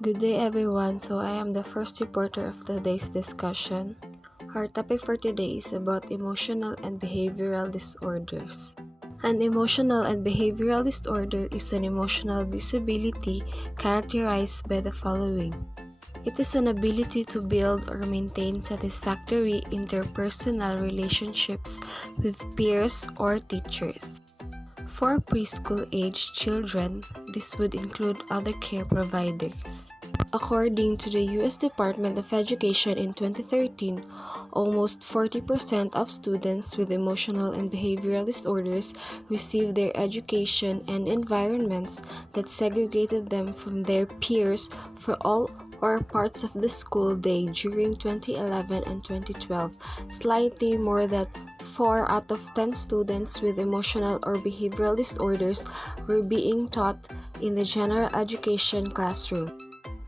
Good day everyone, so I am the first reporter of today's discussion. Our topic for today is about emotional and behavioral disorders. An emotional and behavioral disorder is an emotional disability characterized by the following. It is an ability to build or maintain satisfactory interpersonal relationships with peers or teachers. For preschool-aged children, this would include other care providers. According to the U.S. Department of Education in 2013, almost 40% of students with emotional and behavioral disorders received their education in environments that segregated them from their peers for all or parts of the school day during 2011 and 2012. Slightly more than 4 out of 10 students with emotional or behavioral disorders were being taught in the general education classroom.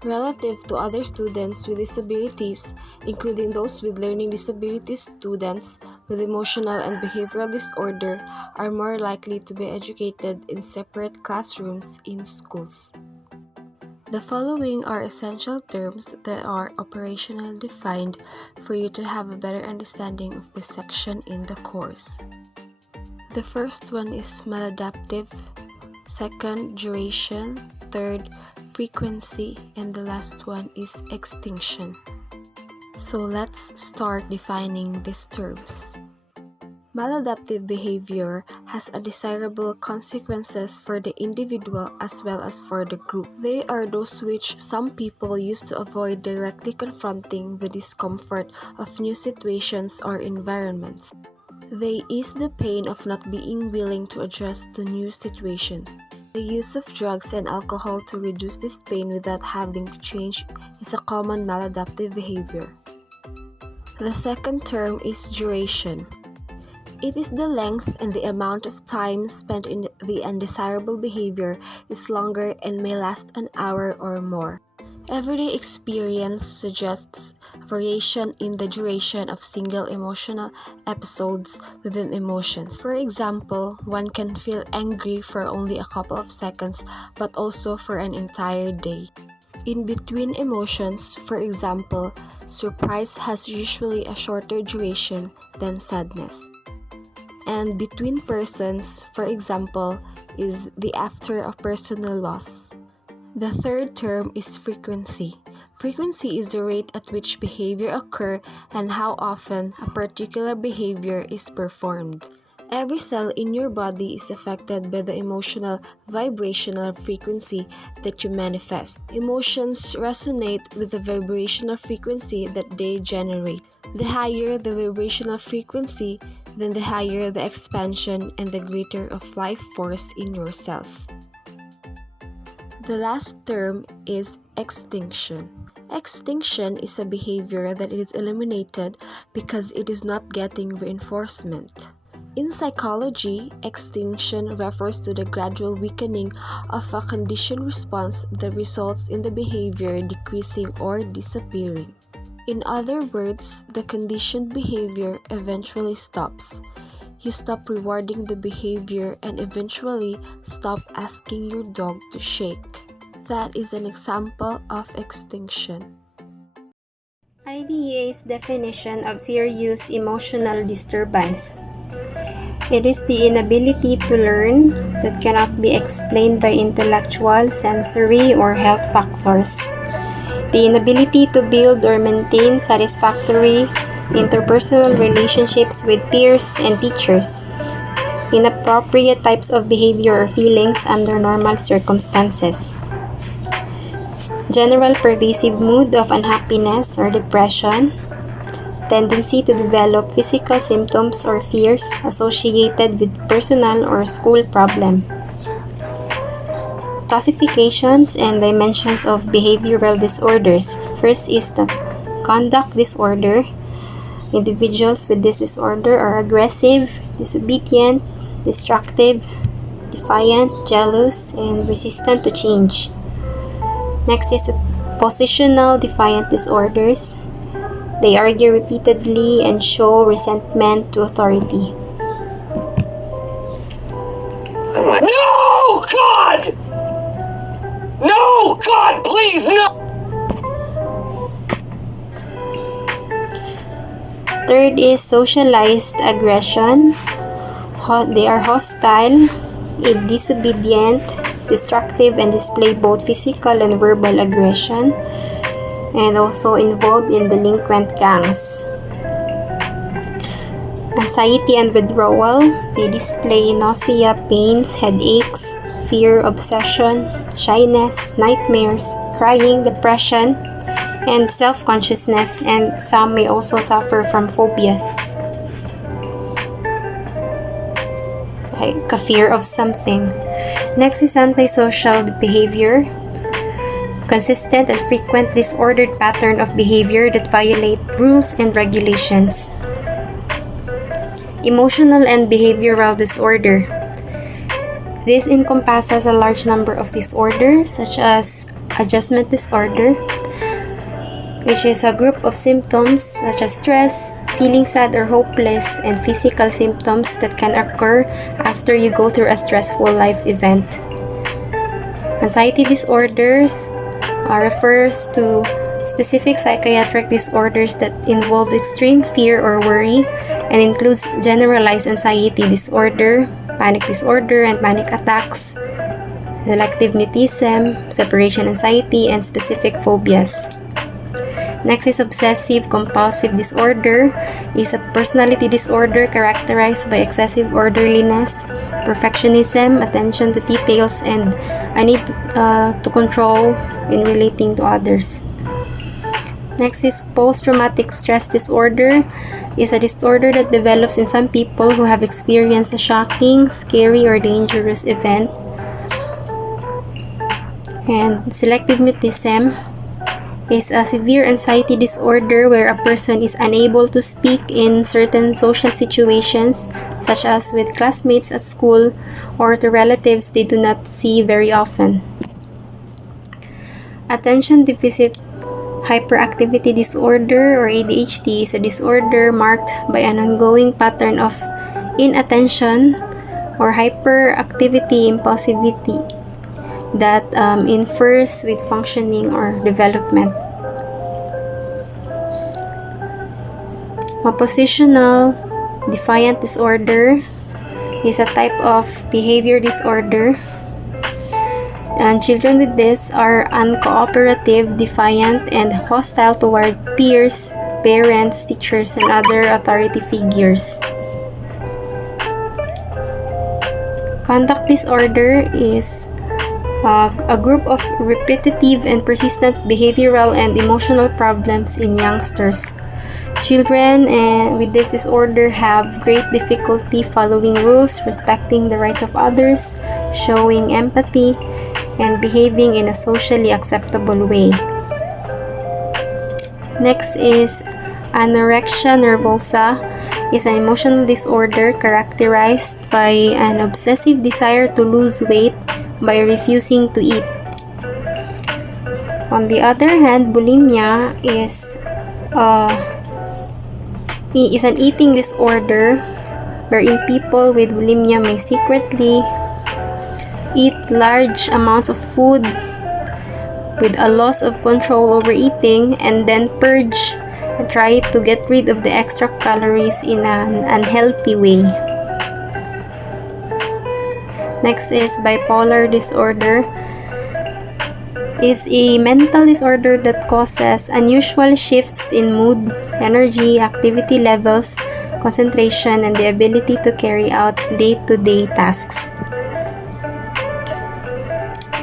Relative to other students with disabilities, including those with learning disabilities, students with emotional and behavioral disorder are more likely to be educated in separate classrooms in schools. The following are essential terms that are operationally defined for you to have a better understanding of this section in the course. The first one is maladaptive, second, duration, third, frequency, and the last one is extinction. So let's start defining these terms. Maladaptive behavior has undesirable consequences for the individual as well as for the group. They are those which some people use to avoid directly confronting the discomfort of new situations or environments. They ease the pain of not being willing to adjust to new situations. The use of drugs and alcohol to reduce this pain without having to change is a common maladaptive behavior. The second term is duration. It is the length and the amount of time spent in the undesirable behavior is longer and may last an hour or more. Everyday experience suggests variation in the duration of single emotional episodes within emotions. For example, one can feel angry for only a couple of seconds but also for an entire day. In between emotions, for example, surprise has usually a shorter duration than sadness. And between persons, for example, is the after of personal loss. The third term is frequency. Frequency is the rate at which behavior occurs and how often a particular behavior is performed. Every cell in your body is affected by the emotional vibrational frequency that you manifest. Emotions resonate with the vibrational frequency that they generate. The higher the vibrational frequency, then the higher the expansion and the greater of life force in your cells. The last term is extinction. Extinction is a behavior that is eliminated because it is not getting reinforcement. In psychology, extinction refers to the gradual weakening of a conditioned response that results in the behavior decreasing or disappearing. In other words, the conditioned behavior eventually stops. You stop rewarding the behavior and eventually stop asking your dog to shake. That is an example of extinction. IDEA's definition of serious emotional disturbance. It is the inability to learn that cannot be explained by intellectual, sensory, or health factors. The inability to build or maintain satisfactory interpersonal relationships with peers and teachers. Inappropriate types of behavior or feelings under normal circumstances. General pervasive mood of unhappiness or depression. Tendency to develop physical symptoms or fears associated with personal or school problem. Classifications and dimensions of behavioral disorders. First is the conduct disorder. Individuals with this disorder are aggressive, disobedient, destructive, defiant, jealous, and resistant to change. Next is positional defiant disorders. They argue repeatedly and show resentment to authority. No, God! No, God, please, no! third is socialized aggression. They are hostile, disobedient, destructive, and display both physical and verbal aggression, and also involved in delinquent gangs. Anxiety and withdrawal. They display nausea, pains, headaches, fear, obsession, shyness, nightmares, crying, depression, and self-consciousness, and some may also suffer from phobias, like a fear of something. Next is antisocial behavior. Consistent and frequent disordered pattern of behavior that violate rules and regulations. Emotional and behavioral disorder. This encompasses a large number of disorders such as adjustment disorder, which is a group of symptoms such as stress, feeling sad or hopeless, and physical symptoms that can occur after you go through a stressful life event. Anxiety disorders refers to specific psychiatric disorders that involve extreme fear or worry and includes generalized anxiety disorder, panic disorder and panic attacks, selective mutism, separation anxiety, and specific phobias. Next is obsessive compulsive disorder. Is a personality disorder characterized by excessive orderliness, perfectionism, attention to details, and a need to control in relating to others. Next is post-traumatic stress disorder. Is a disorder that develops in some people who have experienced a shocking, scary, or dangerous event. And selective mutism is a severe anxiety disorder where a person is unable to speak in certain social situations, such as with classmates at school or to relatives they do not see very often. Attention deficit hyperactivity disorder or ADHD is a disorder marked by an ongoing pattern of inattention or hyperactivity impulsivity that infers with functioning or development. Oppositional defiant disorder is a type of behavior disorder, and children with this are uncooperative, defiant, and hostile toward peers, parents, teachers, and other authority figures. Conduct disorder is a group of repetitive and persistent behavioral and emotional problems in youngsters. Children with this disorder have great difficulty following rules, respecting the rights of others, showing empathy, and behaving in a socially acceptable way. Next is anorexia nervosa. Is an emotional disorder characterized by an obsessive desire to lose weight by refusing to eat. On the other hand, bulimia is an eating disorder wherein people with bulimia may secretly eat large amounts of food with a loss of control over eating and then purge and try to get rid of the extra calories in an unhealthy way. Next is bipolar disorder. Is a mental disorder that causes unusual shifts in mood, energy, activity levels, concentration, and the ability to carry out day-to-day tasks.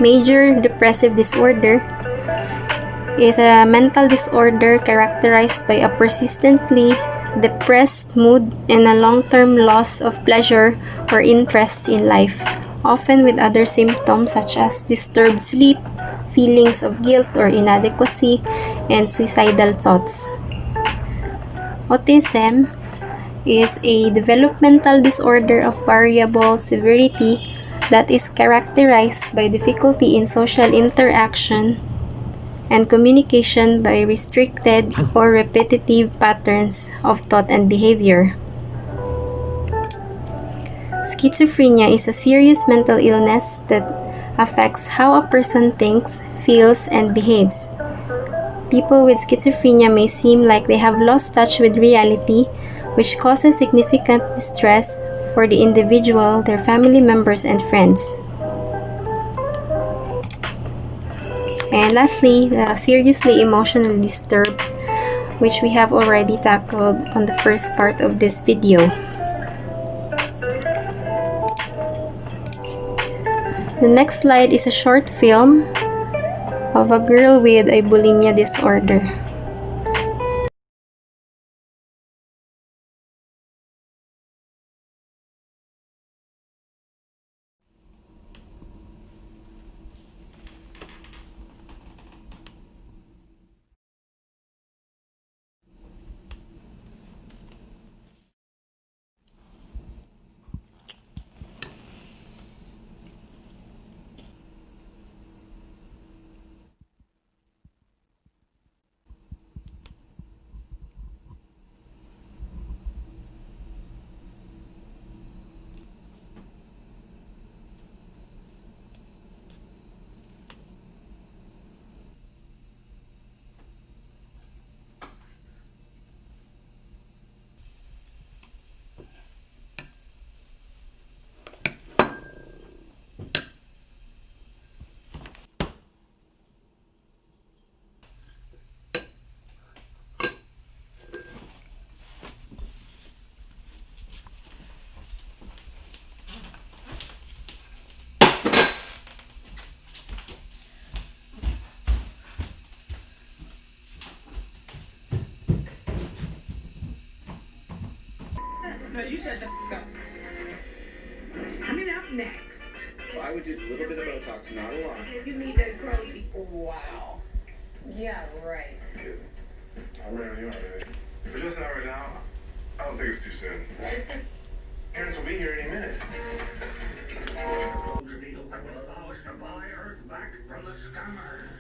Major depressive disorder is a mental disorder characterized by a persistently depressed mood and a long-term loss of pleasure or interest in life, often with other symptoms such as disturbed sleep, feelings of guilt or inadequacy, and suicidal thoughts. Autism is a developmental disorder of variable severity that is characterized by difficulty in social interaction and communication by restricted or repetitive patterns of thought and behavior. Schizophrenia is a serious mental illness that affects how a person thinks, feels, and behaves. People with schizophrenia may seem like they have lost touch with reality, which causes significant distress for the individual, their family members, and friends. And lastly, the seriously emotionally disturbed, which we have already tackled on the first part of this video. The next slide is a short film of a girl with a bulimia disorder. No, you shut the f*** up. Coming up next. Well, I would do a little bit of Botox, not a lot. You need a girl. Wow. Yeah, right. Kid, I'm ready when you are, baby. But just not right now. I don't think it's too soon. Parents will be here any minute. Allow us to buy Earth back from the scammers.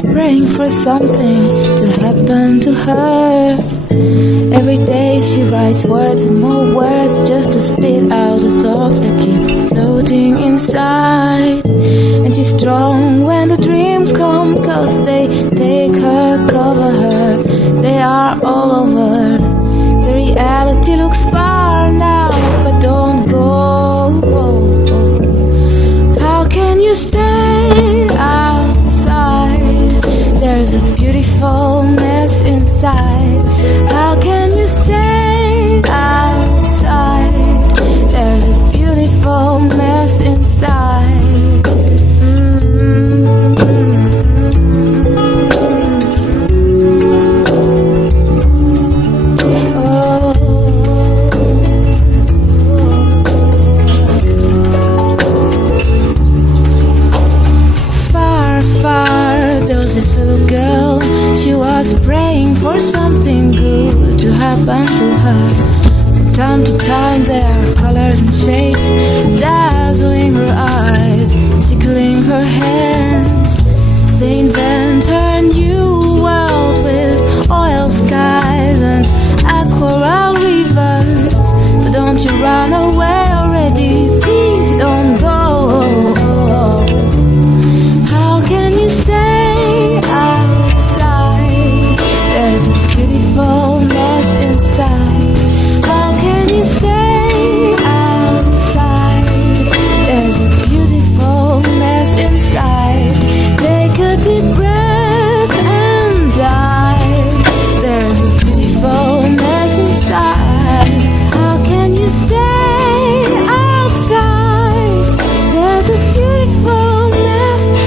praying for something to happen to her. Every day she writes words and more words just to spit out the thoughts that keep floating inside. And she's strong when the dreams come, 'cause they take her, cover her, they are all over. The reality looks far now, but don't go. How can you stay outside? There's a beautiful mess inside. How can you stay outside? There's a beautiful mess inside. Oh. find their colors and shapes, dazzling her eyes, tickling her hands. They invent her new world with oil skies and aquarelle rivers. But don't you run away already, please don't go. How can you stay outside? There's a beautiful mess inside. How can you stay outside? There's a beautiful mess inside. Take a deep breath and die. There's a beautiful mess inside. How can you stay outside? There's a beautiful mess inside.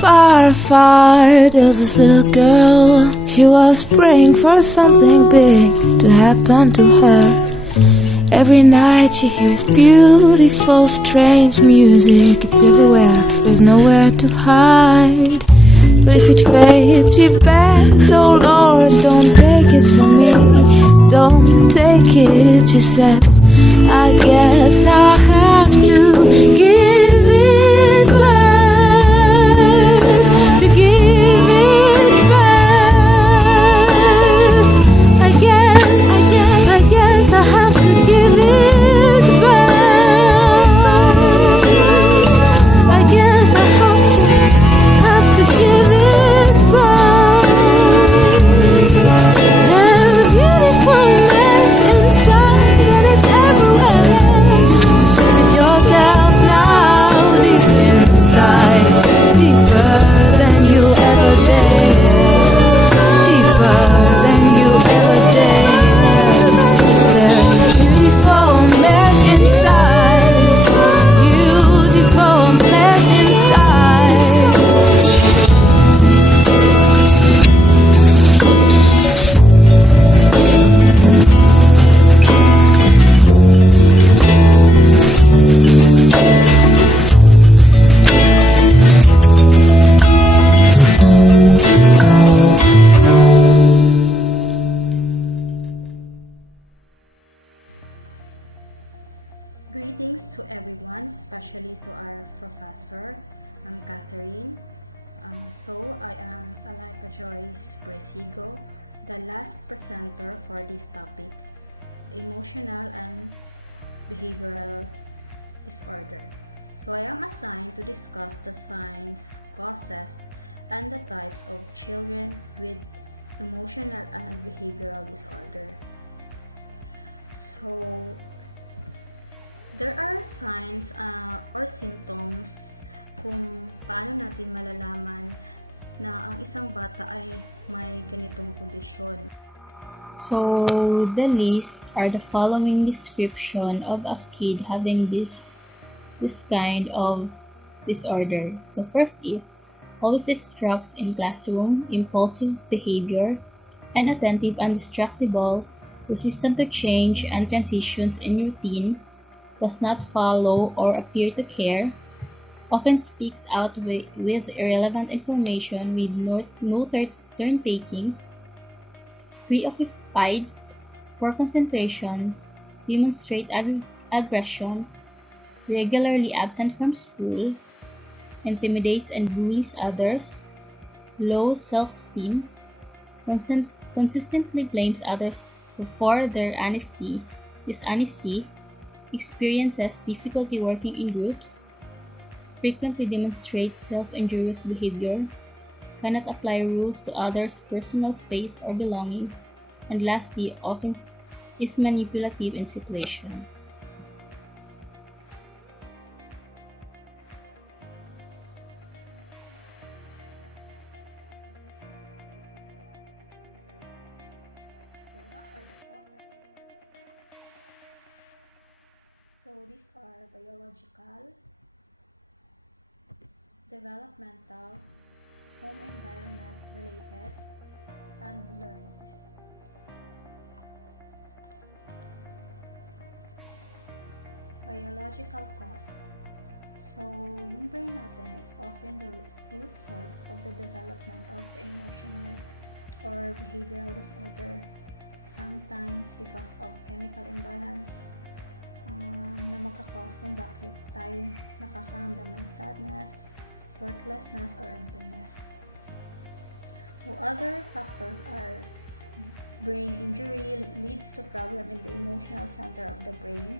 Far, far, there's this little girl. She was praying for something big to happen to her. Every night she hears beautiful, strange music. It's everywhere, there's nowhere to hide. But if it fades, she begs, oh Lord, don't take it from me. Don't take it, she says. I guess I have to give it birth. To give it birth. I guess I have to give it birth. I guess I have to give it birth. There's a beautiful mess inside and it's everywhere. Just look at yourself now, deep inside, deeper than you ever did, deeper than you ever did. There's a beautiful mess inside, beautiful mess inside. Greetings to everyone, especially to our professor. I'm Catherine. I am Alyca Joyce Persigo, the last presenter for this topic, emotional and behavioral disorder. So I am assigned to discuss the signs, causes, and the types of children with emotional and behavioral disorder. So there are signs or symptoms kung paano natin malalaman na ang isang bata ay may ganitong kondisyon. So, the list are the following description of a kid having this kind of disorder. So, first is always distracts in classroom, impulsive behavior, inattentive and distractible, resistant to change and transitions in routine, does not follow or appear to care, often speaks out with irrelevant information with no turn-taking, preoccupied, poor concentration, demonstrate aggression, regularly absent from school, intimidates and bullies others, low self-esteem, consistently blames others for their dishonesty, experiences difficulty working in groups, frequently demonstrates self-injurious behavior, cannot apply rules to others' personal space or belongings, and lastly, often is manipulative in situations. So these are biological, developmental, home environment related, and learned. biological cause. So, yung brain natin is often the root source of the development of the emotional or behavioral disorder. Sometimes because of chemical imbalance na magkakause kung bakit tayo nakakaramdam ng sadness, worthlessness, or emptiness. So, other factors are brain injury leads to problem in the emotional center of the brain,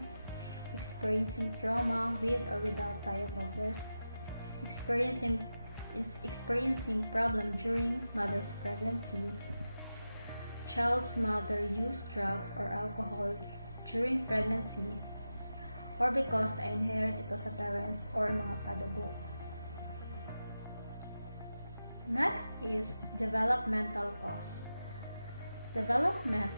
experiencing trauma with or without diagnosis, experiencing problem during mother's pregnancy, child's mother used drugs or alcohol during pregnancy, or because na-inherit ito sa parents or mga kadugo. Next is developmental cause. Development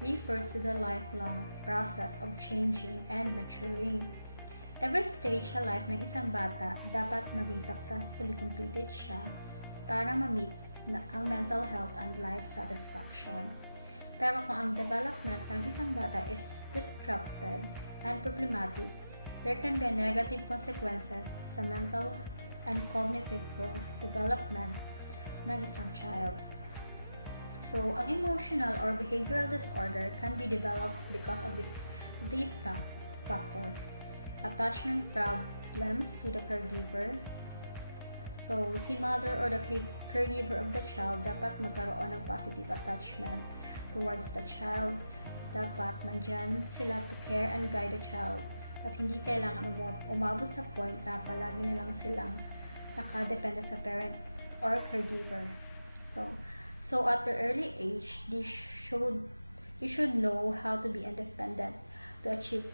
refers to the lifelong process of changing and maturing. Every stage sa life ng isang bata dapat maging successfully completed siya para ma-meet ang mental health and life satisfaction. Pero kung ang development ng isang bata is disrupted and problematic, there can be negative consequences sa mental and cognitive growth development ng isang child. So, ang emotional or behavioral disorder can be developed because of these factors. Attachment problems to the caregiver. So, si mother or the caregiver of the child dapat magkaroon ng positive attachment towards the child. Dapat nandyan sila to care and guide the child. At hindi kailangan umabot sa point na palagi na lang silang nakadepende sa parent or caregiver. So at the early age, you should know how to be independent to achieve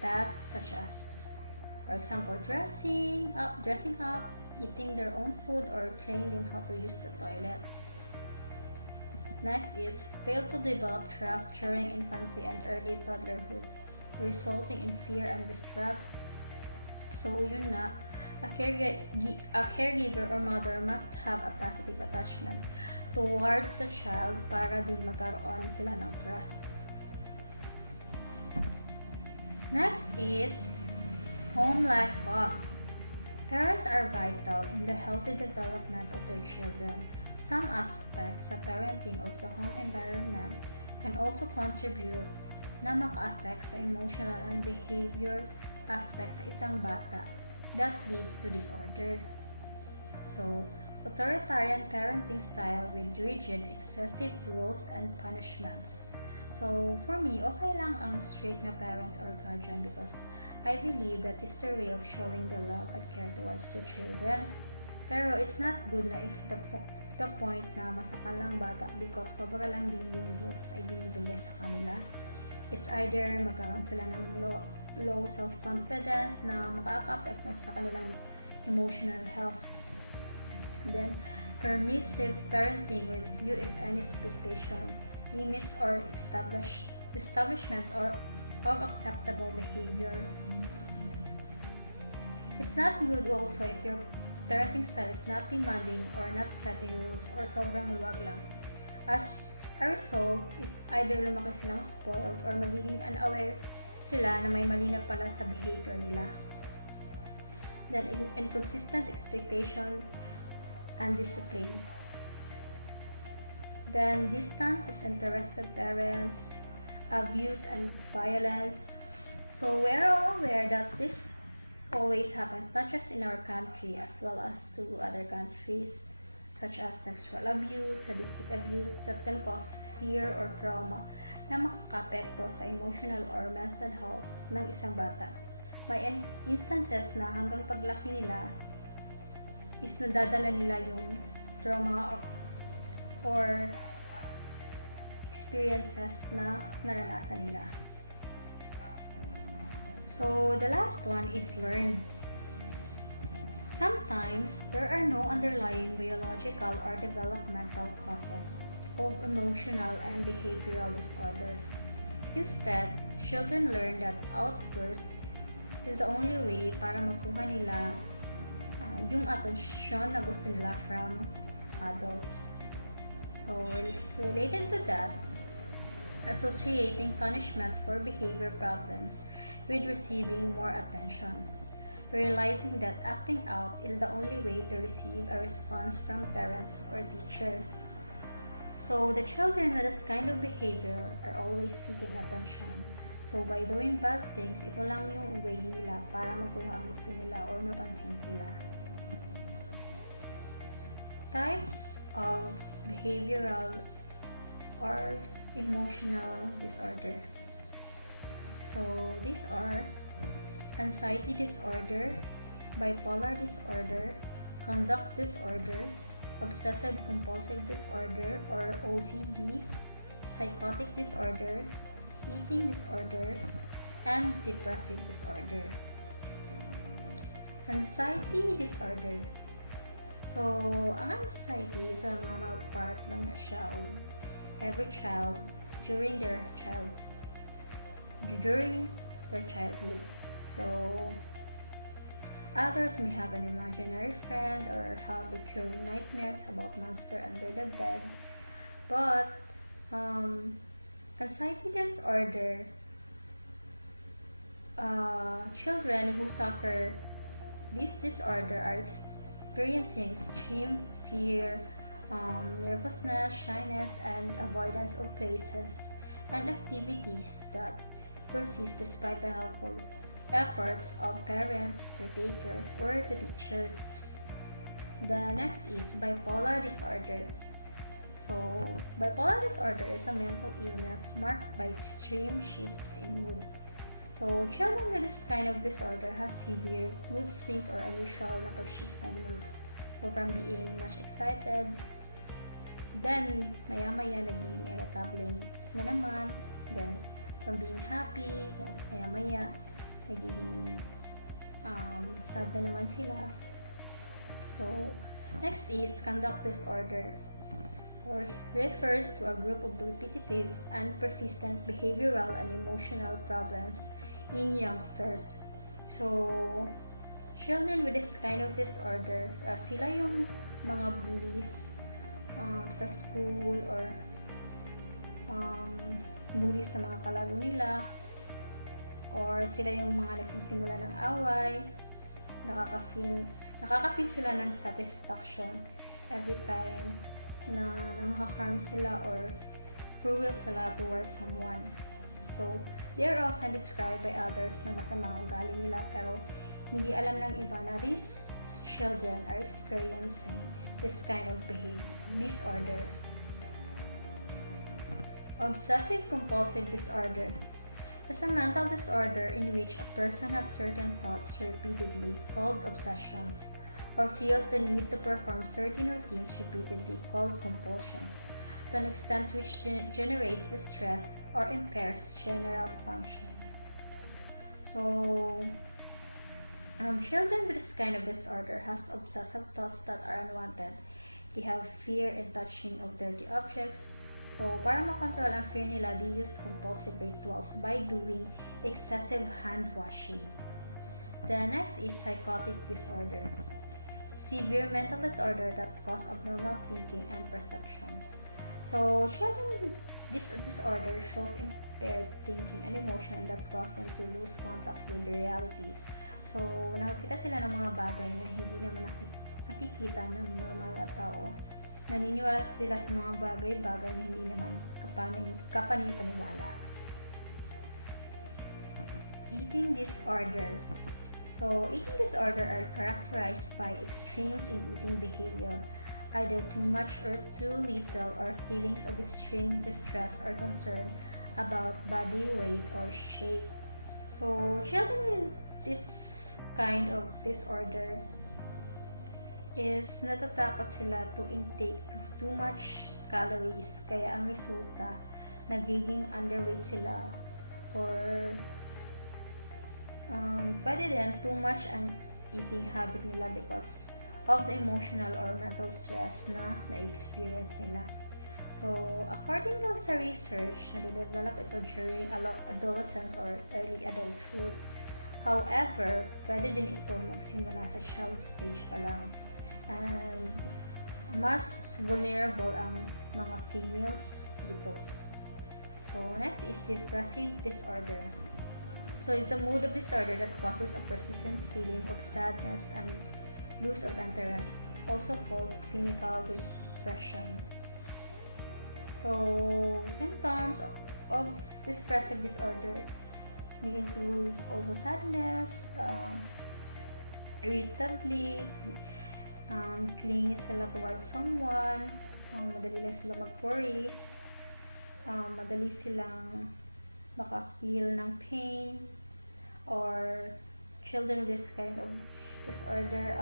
tasks such as, for example, dressing up, eating their own food, or training them how to use the toilet. Next is fail to develop trust during infancy and early toddlerhood, resulting in fear and distrust. So yun na, a caregiver or mother must have a positive attachment towards the child para din magkaroon sila ng trust. Next is home life cause. Parents are vital in the healthy development of their children. Some aspects sa parenting o sa home environment can also contribute na maka-affect sa emotional and behavior aspects sa isang bata that leads to disorder. So, authoritarian parenting style with rigid, excessive rules and punishments. So, for me, okay lang ang strict na parents or guardian because I believe that is the way of showing the love and care towards the children. Pero it's not good na if the point na masakal lang bata because sobra lang din yung rules ay binibigay sa kanila. It's either magkaroon sila ng low self-confidence na makaka-affect sa kanilang emotional health. Then, permissive parenting with few if any expectation, limits or establishment of acceptable behaviors. It's not good also if your parenting style is not demanding or not setting rules or sobrang luwag lang. As a result, either lumaki silang spoiled or magiging unaware sila na may mali na pala sa behavior nila. Then, inconsistent expectations and discipline. Then, distant, disinterested parents, abuse and violence. So, we're all aware that this always happens not just in our country as well as to other countries such as sexual abuse, sadistic abuse that can cause fear or trauma na makakapekto sa emotional or mental health ng isang bata. May instances na hanggang paglaki nila is nadadala nila yung trauma or experiences na naranasan nila. So, the last one is learn. Sometimes, there are no underlying biological or developmental causes of emotional and behavioral disorders. Instead, children learn that outburst is the only way para makuha nila yung atensyon na gusto nila from adults. So, related to that, associating punishment for behavior problems with receiving more attention, realizing that acting out is the only way to receive a response from parents or teacher. So the children with this kind of behavior are always seeking attention. So by doing bad things, ito lang yung way nila para makuha ang gusto nila or mapansin sila. Types of behavioral or emotional disorder. So these are anxiety disorder, bipolar disorder, conduct disorder, obsessive compulsive disorder or OCD, psychotic disorder, eating disorder, and depressive disorder. Anxiety disorder. So, ang anxiety is a normal part lang na siya of every child during their childhood. So, others may have an imaginary friend or have recurring nightmares about monster under the bed. But anxiety disorder, children who suffer this disorder are experiencing extreme fear, nervousness, shyness, and avoidance of places and activities that persist despite the helpful efforts of parents, caretakers, or the teachers. The next is bipolar disorder. So, bipolar disorder is a mental illness marked by extreme shifts in mood. So, children with this kind of disorder has severe mood swings or unusual na pag-shift ng mood. So, from being much excited, then, maya-maya naging irritable na naman, then, from being happy, then, maya-maya, nagiging sad na naman sila. So, next is conduct disorder, or refers to a group of repetitive and persistent behavioral and emotional problems in youngsters. So, children with this kind of disorder, sila yung mga bullies sa school or bullies sa mga kalaro nila, or sila yung mga nagsisimula ng away, nakaka-feel sila ng satisfaction every time na nang-harm sila or cruel sila towards someone. So, they are often described by others na masamang ugali nila, pero hindi alam ng iba na these children are experiencing this kind of disorder. Obsessive compulsive disorder is a mental disorder in which a person has certain thoughts repeatedly, called obsessions, or feels the need to perform certain routines repeatedly, called compulsions, to an extent which generates distress or impairs general function. So, children with this kind of disorder has obsessive thoughts that are unwanted. They have fear in touching of dirty objects. So, para makontrol ang fear nila, they use compulsive rituals by doing excessive hand washing. The next is psychotic disorder. Severe mental disorder that cause abnormal thinking and perceptions. So, children with this disorder shows impaired thinking and emotion that cause them to lose contact with the reality. So, nakikita sila ng mga bagay na hindi naman nakikita ng normal na tao. Naniniwala sila sa mga bagay-bagay na hindi naman kapanipaniwala. Eating disorder. So, eating disorder are characterized by extremes in eating behavior, either too much or too little, or feelings of extreme distress or concern about body weight or shape. So, children with this kind of disorder is natatakot sila to intake too much calories, kaya ang resulta nagiging underweight sila, or pwede din too much ang eating habit nila because of the emotional or mental stress na na-experience nila. So, according sa research, nade-develop ito during adolescence or early adulthood. However, pwede din ito magsimula sa child stage pa lang. And mas vulnerable ang mga females dito. So next is depressive disorder. So it's a mood of disorder that causes a persistent feeling of sadness and loss of interest, also called clinical depression. So symptoms of depressive disorder may include also sadness, irritability, clingy sila towards someone, madali lang sila mag-worry, madali silang maka-feel ng pain, or children with this kind of disorder,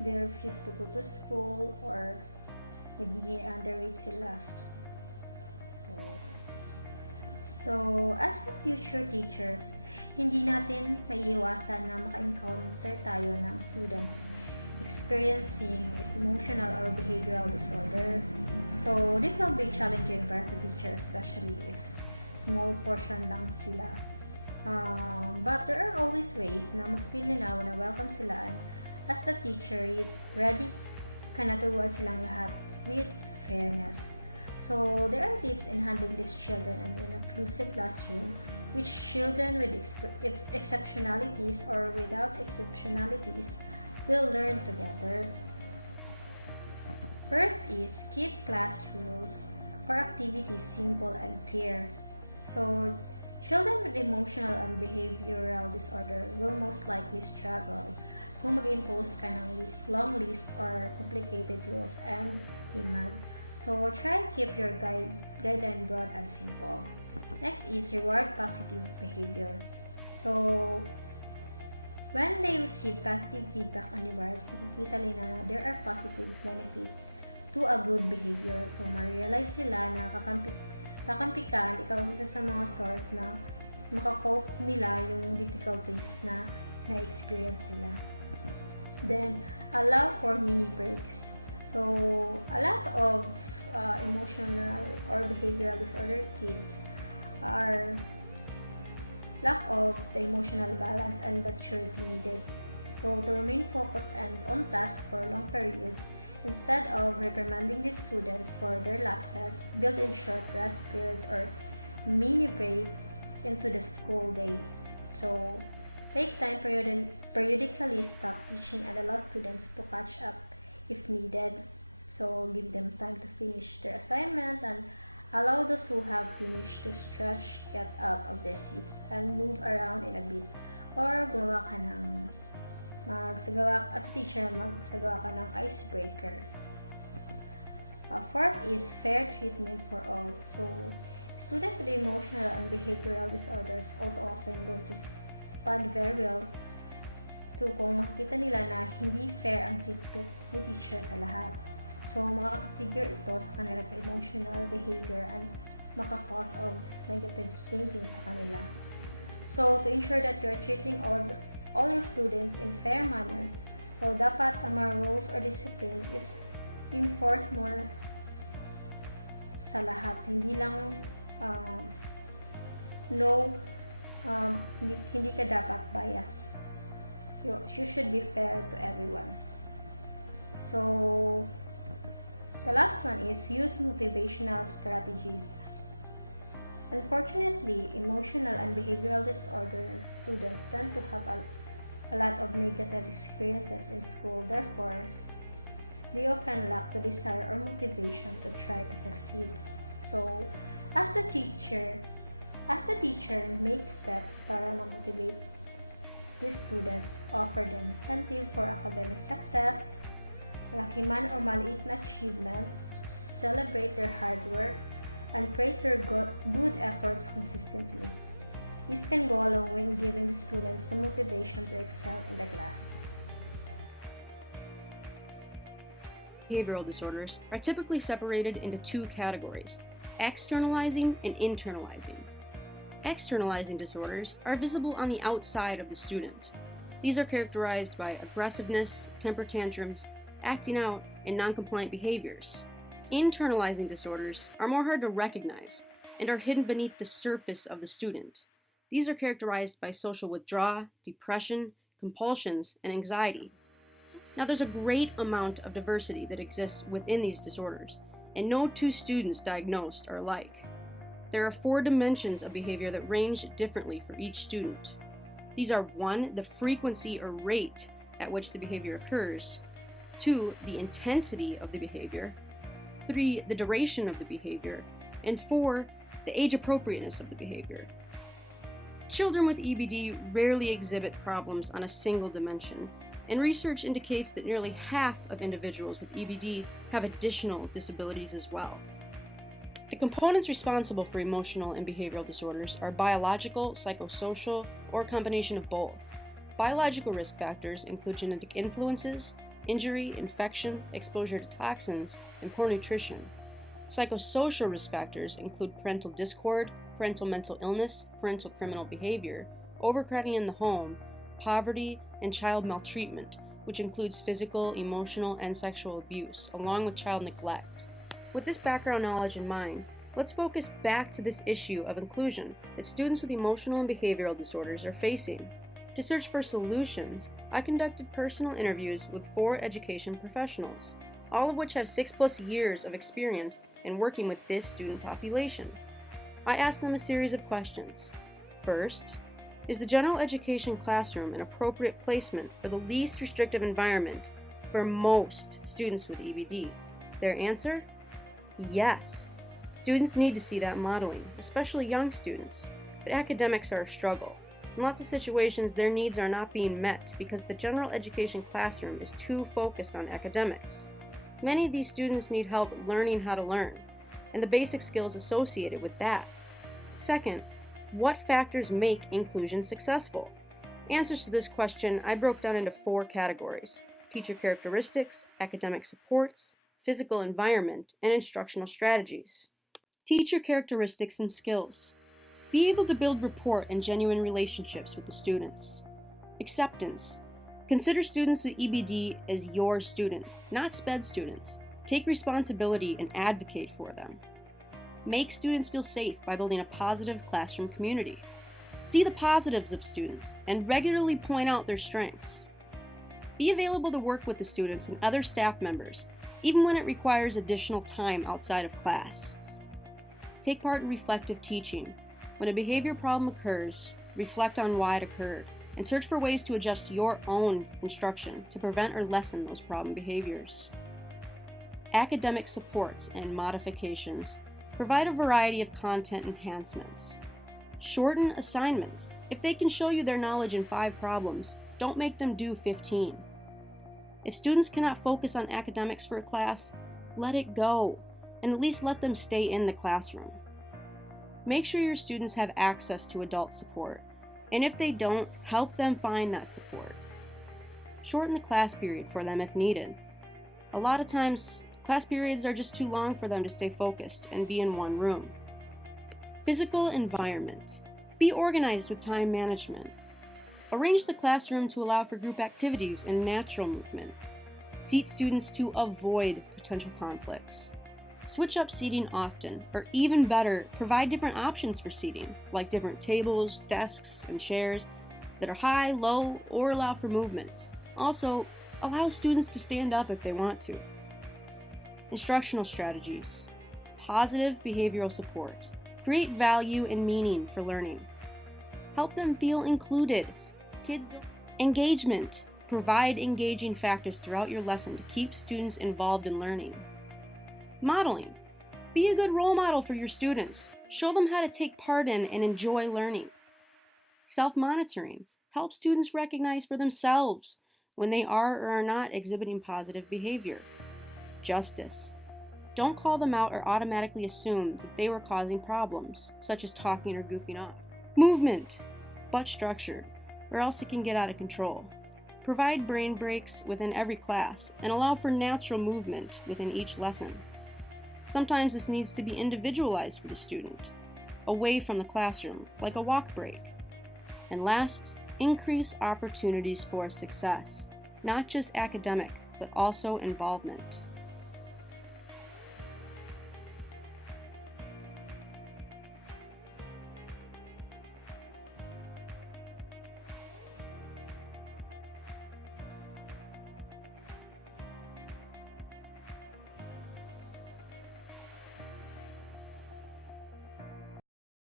they refuse to go to school or nagiging underweight sila. So, as the future teachers, hindi natin maiiwasan na maka-encounter tayo ng students experiencing emotional or behavioral disorder. So, this will be challenging para sa teacher, especially if small portion lang sila. But there are always ways na mag-feel nila na welcome sila, and as the teacher, ready ka na tuwa silang lahat with fairness. So, there are tips in handling these children in an inclusive classroom, which children with exceptionalities or without exceptionalities will learn together. First is keep class rules or activities simple and clear. So, children with emotional and behavioral disorder will most likely struggle kung mag-impose ka ng long list or complicated rules and demand. So, try keep your guideline broad and simple. Next is reward positive behaviors. So, when they receive positive feedback and rewards, nakikita nila na there are positive benefits to a good behavior. So, ma-realize nila na kakampi ka, ikaw isa sa mga source na makakope nila yung difficulties na na-experience nila. Then, allow for mini breaks. So, a lot of emotional or behavioral disorder kids are lack of the emotional balance and maturity needed. So, to remain focused and on task for long periods, instead of reprimanding the student for their lapses, build in short rest periods or mini break into the school day. So, take time periodically stop teaching and allow students to catch up if needed. So, give them time to finish their assignment and allow those who have finished to stretch, get out of their seats, and move around in a bit. Or gumawa ka ng as a teacher, magsagawa ka ng icebreaker. Fourth is fair treatment for all. So, students with emotional and behavioral disorders also often don't respond very well to kung makikita nila na hindi fair ang treatment ni teacher sa lahat. So, makaka-trigger ito sa kanilang emotional behavior and maka-cause of negative thinking sa kanila. So, to ensure that you're treating all your students in fair manner, so dapat ang mga rules or discipline is enforce more sa lahat. Hindi lang hindi ka dapat bias. You should be fair to everyone. So, the last one is use motivational strategies. Unfortunately, emotional and behavioral disorder students tend to have a lot of negative experiences in school. Therefore, they often lack the desire or motivation to try to succeed. So, as the teacher makes steps para ma-motivate these students, offer them incentive for academic success, malaki man o maliit na achievement, celebrate their hard work, and praise their good efforts consistently. This can go a long way in giving the students the motivation to excel in the class. Behavioral disorders are typically separated into two categories: externalizing and internalizing. Externalizing disorders are visible on the outside of the student. These are characterized by aggressiveness, temper tantrums, acting out, and non-compliant behaviors. Internalizing disorders are more hard to recognize and are hidden beneath the surface of the student. These are characterized by social withdrawal, depression, compulsions, and anxiety. Now, there's a great amount of diversity that exists within these disorders, and no two students diagnosed are alike. There are 4 dimensions of behavior that range differently for each student. These are 1, the frequency or rate at which the behavior occurs, 2, the intensity of the behavior, 3, the duration of the behavior, and 4, the age appropriateness of the behavior. Children with EBD rarely exhibit problems on a single dimension, and research indicates that nearly half of individuals with EBD have additional disabilities as well. The components responsible for emotional and behavioral disorders are biological, psychosocial, or a combination of both. Biological risk factors include genetic influences, injury, infection, exposure to toxins, and poor nutrition. Psychosocial risk factors include parental discord, parental mental illness, parental criminal behavior, overcrowding in the home, poverty, and child maltreatment, which includes physical, emotional, and sexual abuse, along with child neglect. With this background knowledge in mind, let's focus back to this issue of inclusion that students with emotional and behavioral disorders are facing. To search for solutions, I conducted personal interviews with 4 education professionals, all of which have 6+ years of experience in working with this student population. I asked them a series of questions. First, is the general education classroom an appropriate placement for the least restrictive environment for most students with EBD? Their answer? Yes. Students need to see that modeling, especially young students, but academics are a struggle. In lots of situations, their needs are not being met because the general education classroom is too focused on academics. Many of these students need help learning how to learn, and the basic skills associated with that. Second, what factors make inclusion successful? Answers to this question I broke down into 4 categories: teacher characteristics, academic supports, physical environment, and instructional strategies. Teacher characteristics and skills. Be able to build rapport and genuine relationships with the students. Acceptance. Consider students with EBD as your students, not SPED students. Take responsibility and advocate for them. Make students feel safe by building a positive classroom community. See the positives of students and regularly point out their strengths. Be available to work with the students and other staff members, even when it requires additional time outside of class. Take part in reflective teaching. When a behavior problem occurs, reflect on why it occurred, and search for ways to adjust your own instruction to prevent or lessen those problem behaviors. Academic supports and modifications. Provide a variety of content enhancements. Shorten assignments. If they can show you their knowledge in 5 problems, don't make them do 15. If students cannot focus on academics for a class, let it go, and at least let them stay in the classroom. Make sure your students have access to adult support, and if they don't, help them find that support. Shorten the class period for them if needed. A lot of times, class periods are just too long for them to stay focused and be in one room. Physical environment. Be organized with time management. Arrange the classroom to allow for group activities and natural movement. Seat students to avoid potential conflicts. Switch up seating often, or even better, provide different options for seating, like different tables, desks, and chairs that are high, low, or allow for movement. Also, allow students to stand up if they want to. Instructional strategies. Positive behavioral support. Create value and meaning for learning. Help them feel included. Engagement. Provide engaging factors throughout your lesson to keep students involved in learning. Modeling. Be a good role model for your students. Show them how to take part in and enjoy learning. Self-monitoring. Help students recognize for themselves when they are or are not exhibiting positive behavior. Justice. Don't call them out or automatically assume that they were causing problems, such as talking or goofing off. Movement, but structured, or else it can get out of control. Provide brain breaks within every class and allow for natural movement within each lesson. Sometimes this needs to be individualized for the student, away from the classroom, like a walk break. And last, increase opportunities for success, not just academic, but also involvement.